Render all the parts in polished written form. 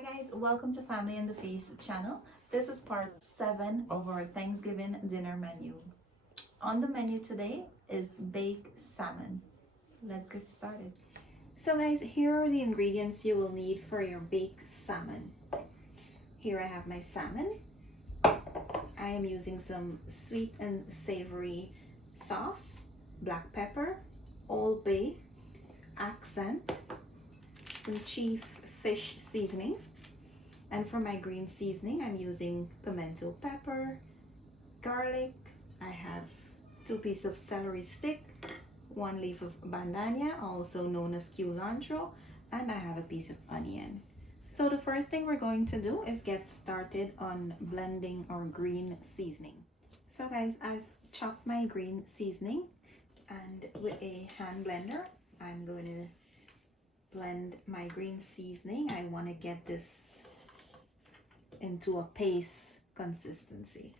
Hi guys, welcome to Family and the Feast channel. This is part 7 of our Thanksgiving dinner menu. On the menu today is baked salmon. Let's get started. So guys, here are the ingredients you will need for your baked salmon. Here I have my salmon. I am using some sweet and savory sauce, black pepper, Old Bay, Accent, some TSP Fish Seasoning, and for my green seasoning I'm using pimento pepper, garlic. I have 2 pieces of celery stick, 1 leaf of bandania, also known as cilantro, and I have a piece of onion. So the first thing we're going to do is get started on blending our green seasoning. So guys, I've chopped my green seasoning, and with a hand blender I'm going to blend my green seasoning. I want to get this into a paste consistency.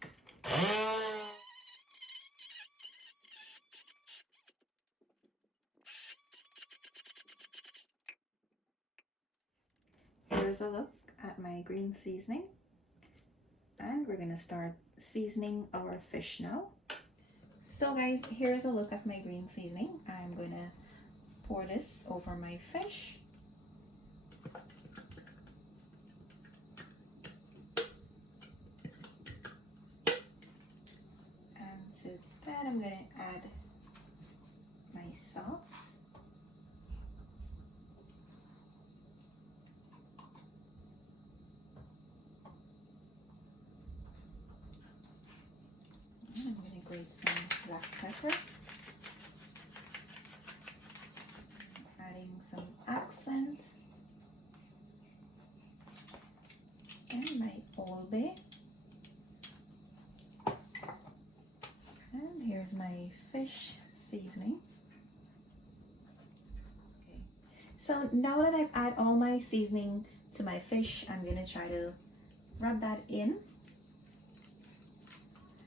Here's a look at my green seasoning, and we're gonna start seasoning our fish now. So guys, here's a look at my green seasoning. I'm gonna pour this over my fish. And to that I'm going to add my sauce. And I'm going to grate some black pepper. Adding some accent and my Old Bay, and here's my fish seasoning. Okay, so now that I've added all my seasoning to my fish, I'm gonna try to rub that in.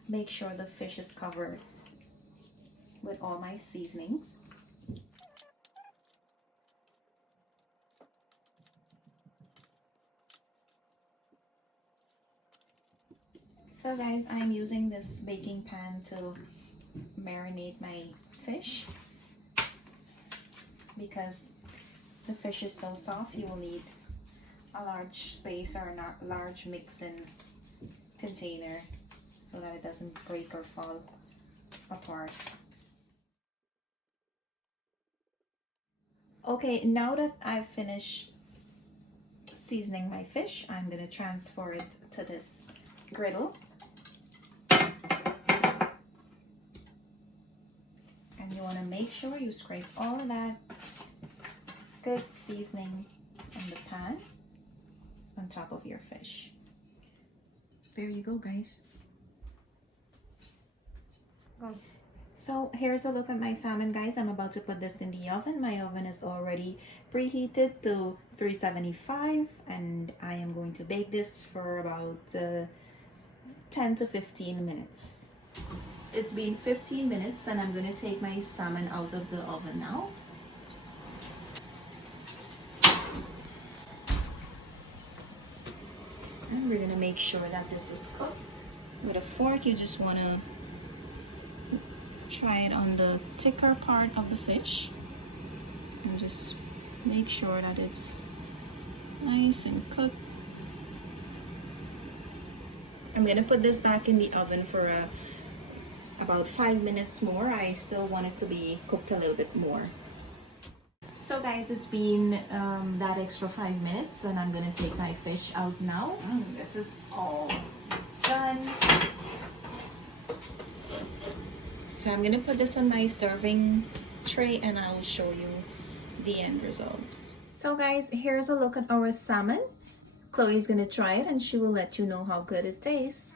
Make sure the fish is covered with all my seasonings. So guys, I'm using this baking pan to marinate my fish. Because the fish is so soft, you will need a large space or a large mixing container so that it doesn't break or fall apart. Okay, now that I've finished seasoning my fish, I'm gonna transfer it to this griddle. And you want to make sure you scrape all of that good seasoning in the pan on top of your fish. There you go, guys. So here's a look at my salmon, guys. I'm about to put this in the oven. My oven is already preheated to 375, and I am going to bake this for about 10 to 15 minutes. It's been 15 minutes and I'm going to take my salmon out of the oven now. And we're going to make sure that this is cooked. With a fork, you just want to try it on the thicker part of the fish. And just make sure that it's nice and cooked. I'm going to put this back in the oven for about 5 minutes more. I still want it to be cooked a little bit more. So guys, it's been that extra 5 minutes, and I'm gonna take my fish out now. This is all done. So I'm gonna put this on my serving tray and I'll show you the end results. So guys, here's a look at our salmon. Chloe's gonna try it and she will let you know how good it tastes.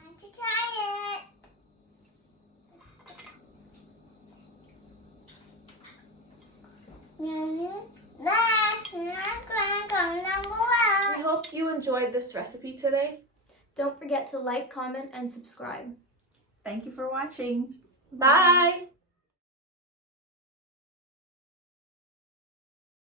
We hope you enjoyed this recipe today. Don't forget to like, comment, and subscribe. Thank you for watching. Bye!